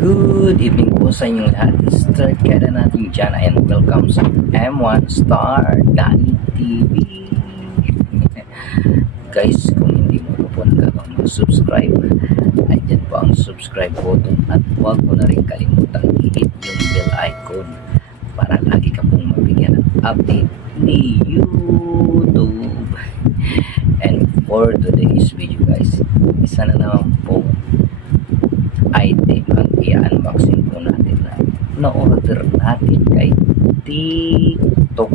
Good evening po sa inyong lahat. Start ka na natin dyan and welcome sa M1 Star Danny TV. Guys, kung hindi mo po nagkakang mag-subscribe, ay dyan po ang subscribe button at huwag mo na rin kalimutang i-hit yung bell icon para lagi ka pong mabigyan ng update ni YouTube. And for today's video guys, isa na naman po item ang i-unboxing po natin na na-order natin kay TikTok.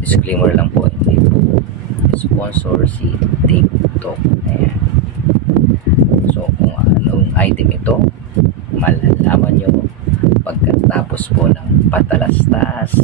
Disclaimer lang po, hindi po sponsor si TikTok. Ayan. So kung anong item ito, malalaman nyo pagkatapos po ng patalastas.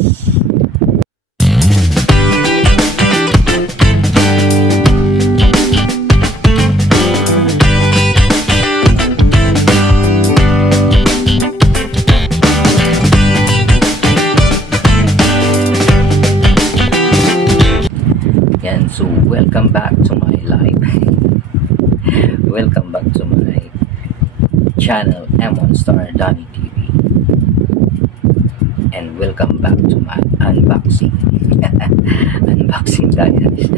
So welcome back to my live. Welcome back to my channel M1 Star Danny TV. And welcome back to my unboxing. Unboxing diaries.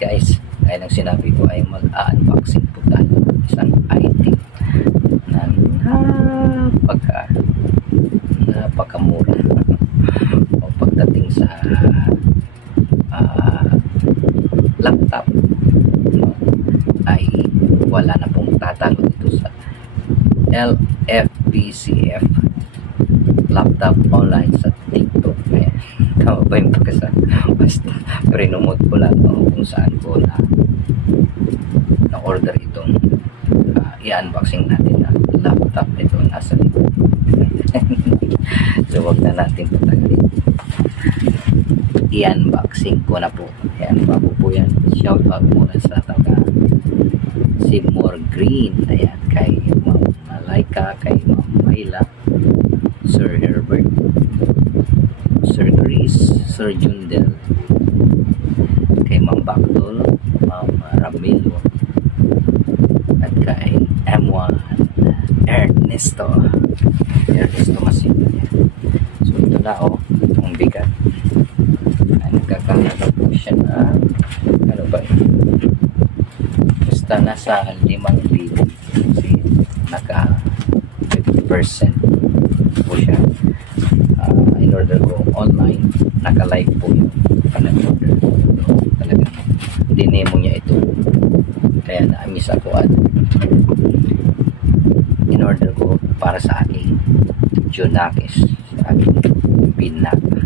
Guys, kaya lang sinabi ko ay mag-unboxing po tayo ng isang item na napakamura o pagdating sa laptop, no, ay wala na pong tatalo dito sa LFPCF laptop online sa TikTok. Tama ba yung pagkasa? Basta pre-nomote ko lang kung saan ko na order itong i-unboxing natin na laptop. Ito nasa likod. So wag na natin patagalin, i-unboxing ko na po. Ayan, bago po yan. Shout out muna sa taga Seymour Green. Ayan, kay Ma'am Malaika, kay Ma'am Mayla, Sir Herbert, Sir Chris, Sir Jundel, kay Ma'am Bakdol, Ma'am Ramilo, at kay M1 Ernesto Masinda. So ito na itong bigat. Nagkakalaga po siya na ano ba basta nasa 5,000 kasi naka 50% po siya. In order ko online, naka-live po yung pan-order. So, talagang dinemo niya ito kaya na-miss ako at in order ko para sa aking Junakis, sa aking binata.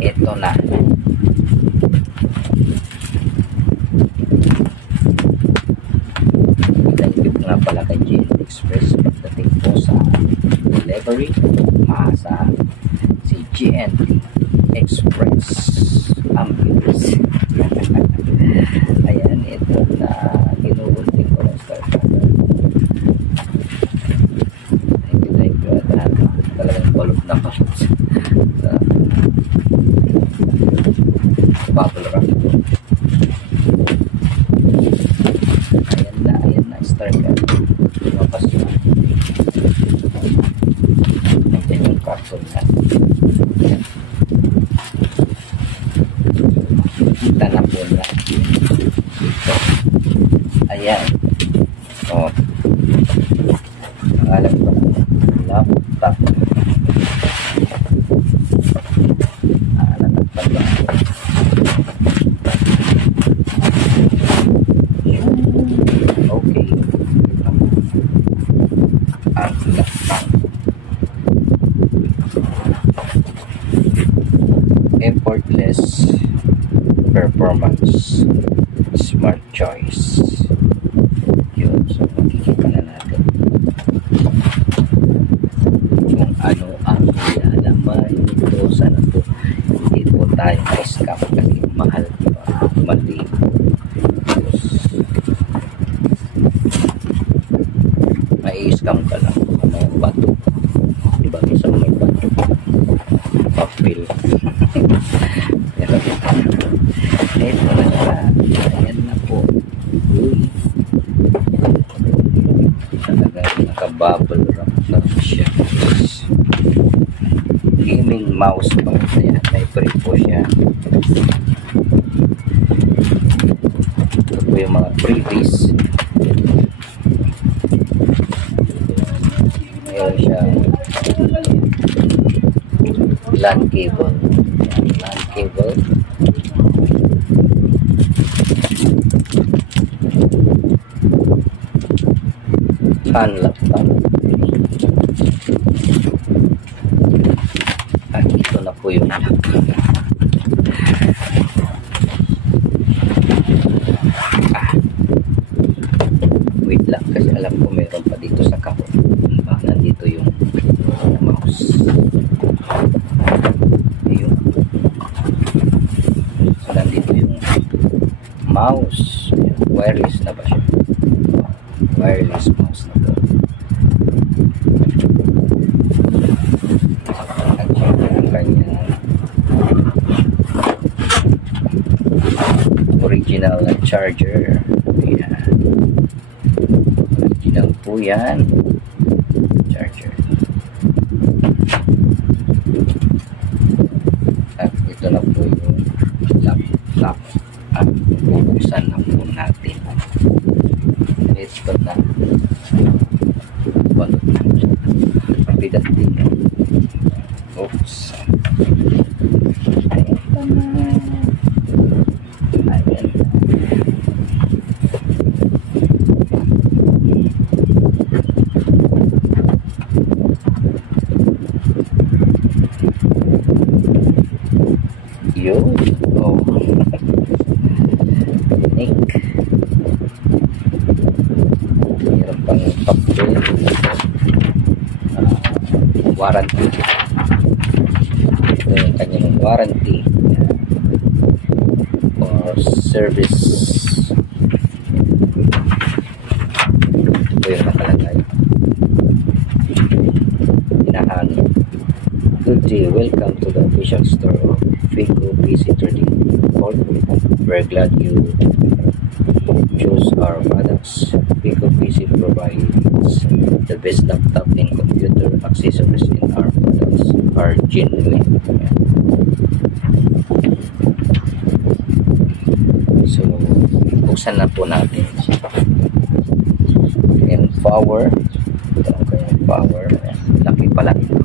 Ito na. Thank you nga pala kay GNT Express pagdating po sa delivery. Maasa si GNT Express Ambulance. Ayan, ito na ginuunting ko ng start. Thank you. At talagang balot na pa sa bubble wrap. Ayan na, start ka. Lumabas na. Nandiyan yung carton na. Kita na po na. Ito. Ayan. O. Pangalan ko na. Laptop. Effortless performance, smart choice. Yun, so makikita na natin kung ano ang nilalaman nito. Sana po hindi po tayo scam kasi mahal, diba? Mali. May scam ka lang may bato, diba? Minsan may bato papel. Pero ito na siya. Ayan na po. talagang naka-bubble wrap na siya. Gaming mouse pa. Ayan, may free po siya. Ito po yung mga freebies. Meron siyang LAN cable. LAN cable. Fan laptop. At ito na po yung laptop. Wait lang kasi alam ko meron pa dito sa kahon. Nandito yung mouse. Ayun. So nandito yung mouse. Wireless na ba siya? Wireless mouse na to. At syempre ang kanyang original na charger. Ayan. Original po yan. Charger. At ito na po yung laptop. At bubuksan na po natin. Ito na. Balot na. Bigat din. Oops. Ito na. Ayan. Yun. Oh. Nick. Meron pang papel. Warranty. Ito yung kanyang warranty. For service. Ito yung nakalagay. Hinahangin. Good day. Welcome to the official store of Fico PC Trading Corp. We're glad you chose our products. Fico PC provides the best laptop and computer accessories, in our products are genuine. So, buksan na po natin. And power. Ito ang kanyang power. Laki pala ito.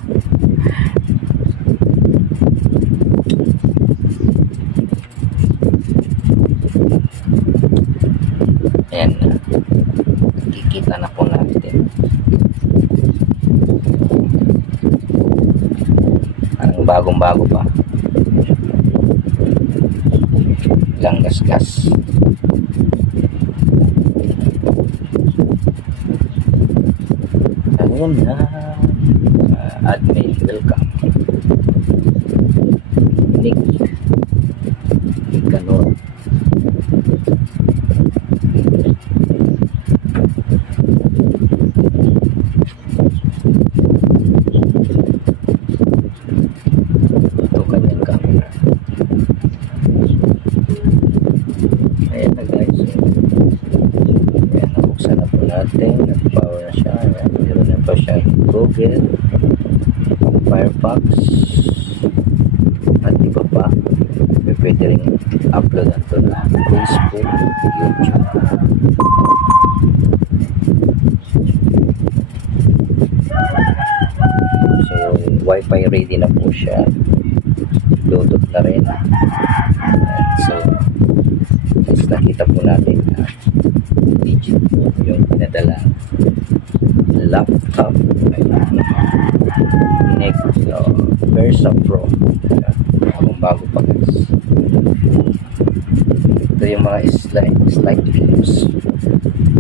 Ayan na. Kikita na po natin. Parang bagong-bago pa. Lang gas-gas. Ayun na. Admin, welcome. Nick. Nicanor. Ito kanyang camera. Ayan na guys. Ayan, nabuksan na po natin. Nag-power na siya. Ayan, meron na pa siya Google, Firefox, at iba pa. Pwede rin upload nato na Facebook, YouTube. So, Wi-Fi ready na po siya. Bluetooth na rin. So, nakita po natin na digit po yung pinadala laptop. Next, Versa Pro. Bago pa guys. Ito yung mga slide films,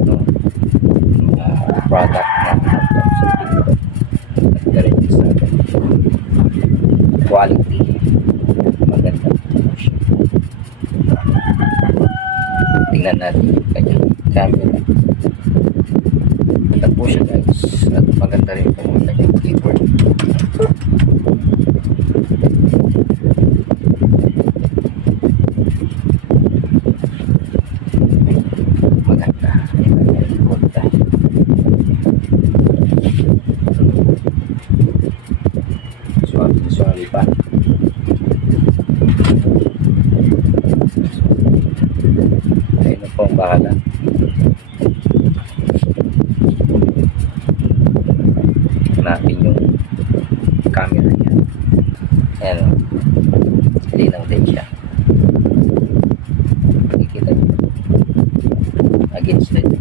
no? Mga product na laptop sa dito. Nag-guarantee sa akin. Quality. Maganda po siya. Tingnan natin yung kanyang camera. Maganda po siya guys. At maganda rin po yung kanyang keyboard. Maganda. ang bahala. Hanapin yung camera niya. Ayan o. Linaw din siya. Makikita niyo. Against light.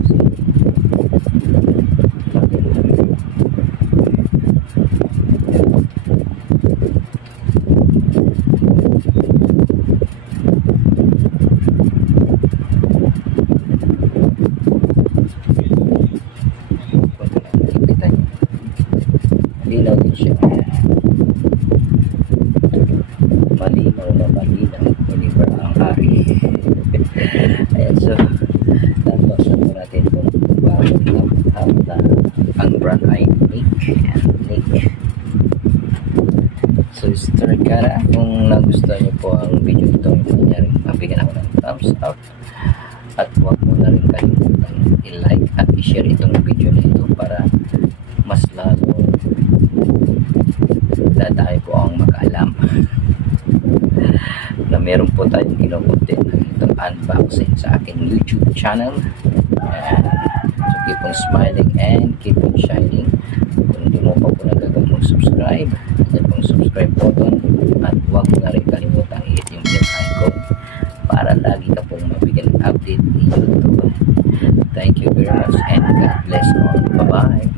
Malinaw din siya. Malinaw na malinaw. Univer ang hari. Ayan, so tapos na natin itong bagong laptop na ang brand ay Nick. Ayan, Nick. So start ka na. Kung nagustuhan niyo po ang video itong nangyari, mabigyan ako ng thumbs up. At huwag mo na rin kalimutan i-like at i-share itong video na ito para mas lalo tayo po ang makaalam na meron po tayong kinukontent ng itong unboxing sa aking YouTube channel. So keep on smiling and keep on shining. Kung hindi mo pa po nagagawang subscribe, yan pong subscribe button at huwag mo na rin kalimutan i-hit yung bell icon para lagi ka pong mabigyan ng update ni YouTube. Thank you very much and God bless all. Bye bye.